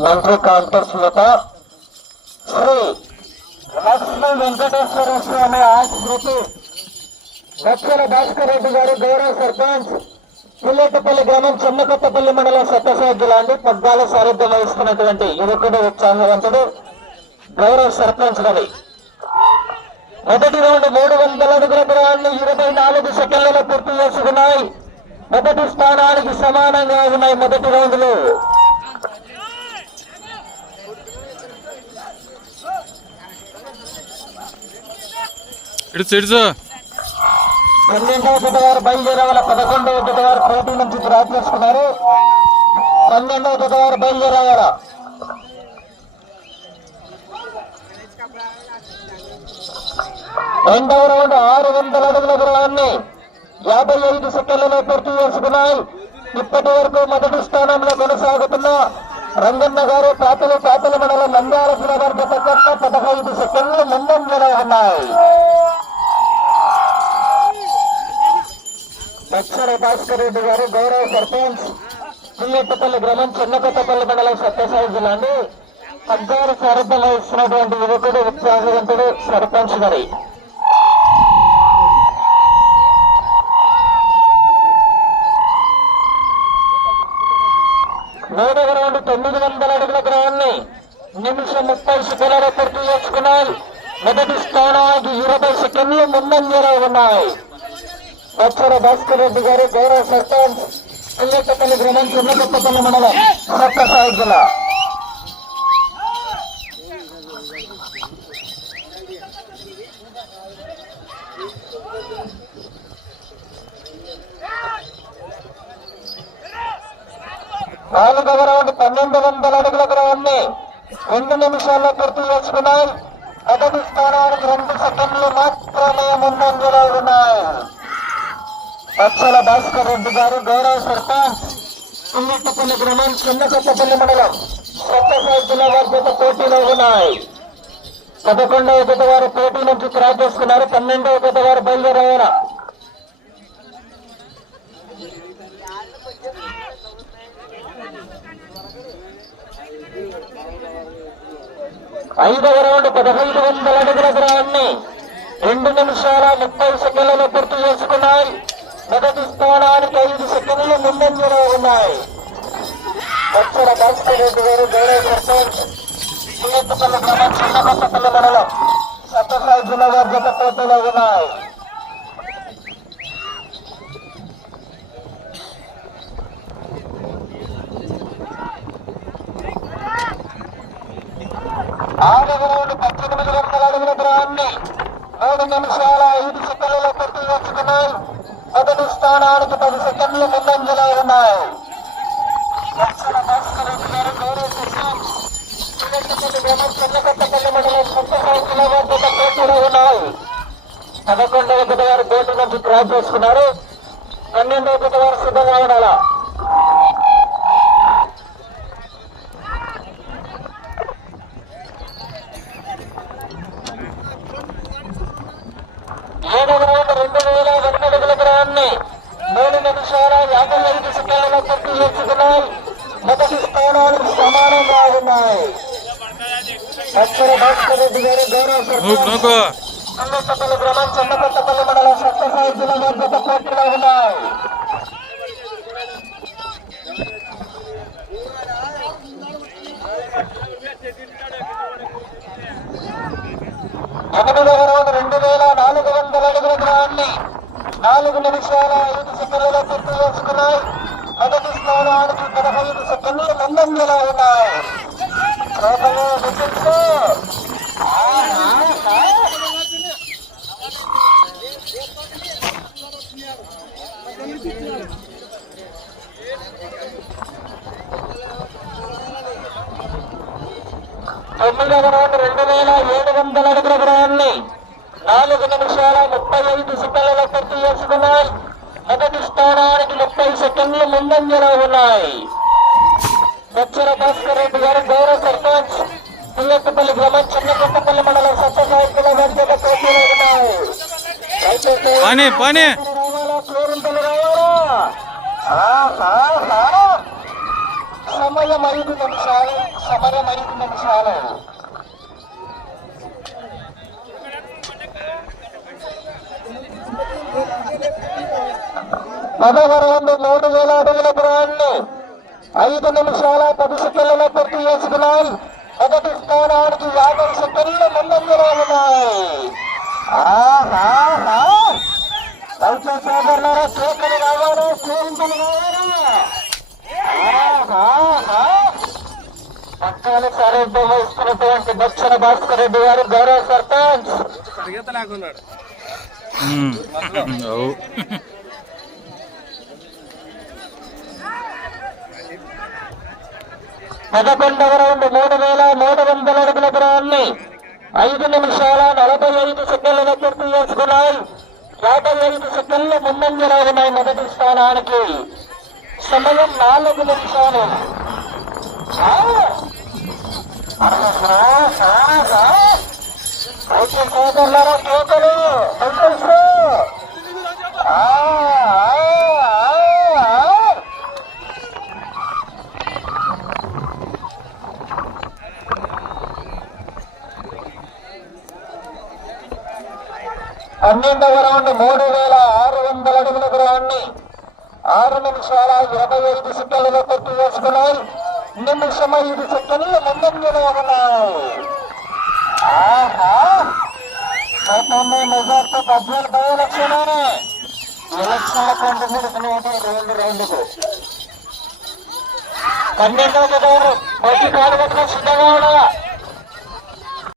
మంత్రి కాంతస్మిత శ్రీ లక్ష్మీ వెంకటేశ్వర స్వామి ఆశృతి దక్షిణ భాస్కర్ రెడ్డి గారు గౌరవ సర్పంచ్ పుల్లేటపల్లి గ్రామం చెన్నకొత్తపల్లి మండలం సత్యసాయి జిల్లా అండి. పగ్గాల సారథ్యం వహిస్తున్నటువంటి యువకుడు ఉత్సాహవంతుడు గౌరవ సర్పంచ్ గారి మొదటి రౌండ్ 300 అడుగుల దూరాన్ని 24 సెకండ్లలో పూర్తి చేసుకున్నాయి. మొదటి స్థానానికి సమానంగా ఉన్నాయి మొదటి రౌండ్ లో. పన్నెండవ జత వారు బయలుదేరవాల 11వ జత వారు పోటీ నుంచి డ్రా చేసుకున్నారు. 12వ జత వారు బయలుదేరవాల. రెండవ రౌండ్ 600 అడుగుల దూరాన్ని 55 సెకండ్లలో పూర్తి చేసుకున్నాయి. ఇప్పటి వరకు మొదటి స్థానంలో కొనసాగుతున్న రంగన్న గారు పేతల మండలం నంద్యాల జిల్లా గారి జత కన్నా 15 సెకండ్లు ముందంజలో ఉన్నాయి. దక్షిణ భాస్కర్ రెడ్డి గారు గౌరవ సర్పంచ్ పుల్లేటపల్లి గ్రామం చెన్నకొత్తపల్లి మండలం సత్యసాయి జిల్లా అండి. పగ్గారు సారథ్యం వహిస్తున్నటువంటి యువకుడు ఉత్సాహవంతుడు సర్పంచ్ గారి. మూడవ రౌండ్ 900 అడుగుల గ్రహాన్ని నిమిషం 30 సెకండ్లలో పూర్తి చేసుకున్నాయి. మొదటి స్థానానికి 20 సెకండ్లు ముందంజలో ఉన్నాయి. దక్షిణ భాస్కర్ రెడ్డి గారు గౌరవ సర్పంచ్ పుల్లేటపల్లి గ్రామం చెన్నకొత్తపల్లి మండలం సత్యసాయి జిల్లా. నాలుగవ రౌండ్ 1200 అడుగుల గ్రహాన్ని 2 నిమిషాల్లో పూర్తి చేసుకున్నాయి. మొదటి స్థానానికి 2 సెకండ్లు మాత్రమే ముందంజలో ఉన్నాయి. దక్షిణ భాస్కర్ రెడ్డి గారు గౌరవ సర్పంచ్ పుల్లేటపల్లి గ్రామం చెన్నకొత్తపల్లి మండలం సత్యసాయి జిల్లా వారి చేత పోటీలో ఉన్నాయి. 11వ జత వారు పోటీ నుంచి క్రాస్ చేసుకున్నారు. 12వ జత వారు బయలుదేరారు. ఐదవ రౌండ్ 1500 అడుగుల దూరాన్ని 2 నిమిషాల 30 సెకండ్లలో పూర్తి చేసుకున్నాయి. మొదటి స్థానానికి 5 సెకండ్లు ముందంజలో ఉన్నాయి. దక్షిణ భాస్కర్ రెడ్డి గారు గౌరవ సర్పంచ్ పుల్లేటపల్లి గ్రామం చెన్నకొత్తపల్లి మండలం సత్యసాయి జిల్లా వారి జత పోటీలో ఉన్నాయి. ఆరవ రౌండ్ 1800 అడుగుల దూరాన్ని 3 నిమిషాల 5 సెకండ్లలో పూర్తి చేసుకున్నాయి. మొదటి స్థానానికి 10 సెకండ్లు ముందంజలో ఉన్నాయి. దక్షిణ భాస్కర్ రెడ్డి గారు గౌరవ సర్పంచ్ పుల్లేటపల్లి గ్రామం చెన్నకొత్తపల్లి మండలం సత్యసాయి జిల్లా వారి జత పోటీలో ఉన్నాయి. 11వ జత వారు పోటీ నుంచి క్రాస్ చేసుకున్నారు. 12వ జత వారు సిద్ధంగా ఉండాలా. ఏడవ రౌండ్ 2001 అడుగుల దూరాన్ని 3 నిమిషాల 55 సెకండ్లలో పూర్తి చేసుకున్నాయి. మొదటి స్థానానికి సమానంగా ఉన్నాయి. దక్షిణ భాస్కర్ రెడ్డి గారు గౌరవ సర్పంచ్ పుల్లేటపల్లి గ్రామం చెన్నకొత్తపల్లి మండలం సత్యసాయి జిల్లా వారి జత పోటీలో ఉన్నాయి. ఎనిమిదవ రౌండ్ 2400 అడుగుల దూరాన్ని 4 నిమిషాల 5 సెకండ్లలో పూర్తి చేసుకున్నాయి. మొదటి స్థానానికి 15 సెకండ్లు ముందంజలో ఉన్నాయి. తొమ్మిదవ రౌండ్ 2700 అడుగుల దూరాన్ని 4 నిమిషాల 35 సెకండ్లలో పూర్తి చేసుకున్నాయి. మొదటి స్థానానికి 30 సెకండ్లు ముందంజలో ఉన్నాయి. దక్షిణ భాస్కర్ రెడ్డి గారు గౌరవ సర్పంచ్ పుల్లేటపల్లి గ్రామం చెన్నకొత్తపల్లి మండలం సత్యసాయి జిల్లా వారి జత పోటీలో ఉన్నాయి. రావాలా సమయం 5 నిమిషాలు. 10వ రౌండ్ 3000 అడుగుల దూరాన్ని 5 నిమిషాల 10 సెకండ్లలో పూర్తి చేసుకున్నాయి. మొదటి స్థానానికి 50 సెకండ్లు ముందంజలో ఉన్నాయి. రైతు సోదరులారా, కేకలు కావాలా, కేరింతలు కావాలా? పక్కాలు సారథ్యం వహిస్తున్నటువంటి బచ్చల భాస్కర్ రెడ్డి గారు గౌరవ సర్పంచ్. 11వ రౌండ్ 3300 అడుగుల దూరాన్ని 5 నిమిషాల 45 సెకండ్లలో పూర్తి చేసుకున్నాయి. 55 సెకండ్ల ముందంజలో ఉన్నాయి మొదటి స్థానానికి. సమయం 4 నిమిషాలు. రైతు సోదరులారా, కేకలు సంతోషం. 12వ రౌండ్ 3600 అడుగుల దూరాన్ని 6 నిమిషాల 25 సెకండ్లలో పూర్తి చేసుకున్నాయి. నిమిషం 5 సెకండ్లు ముందంజలో ఉన్నాయి. మెజార్టీ 14 లక్షలు. ఎలక్షన్ల కంటే రౌండ్కు 12వ జగన్ మొదటి కాలు సిద్ధంగా ఉన్నా.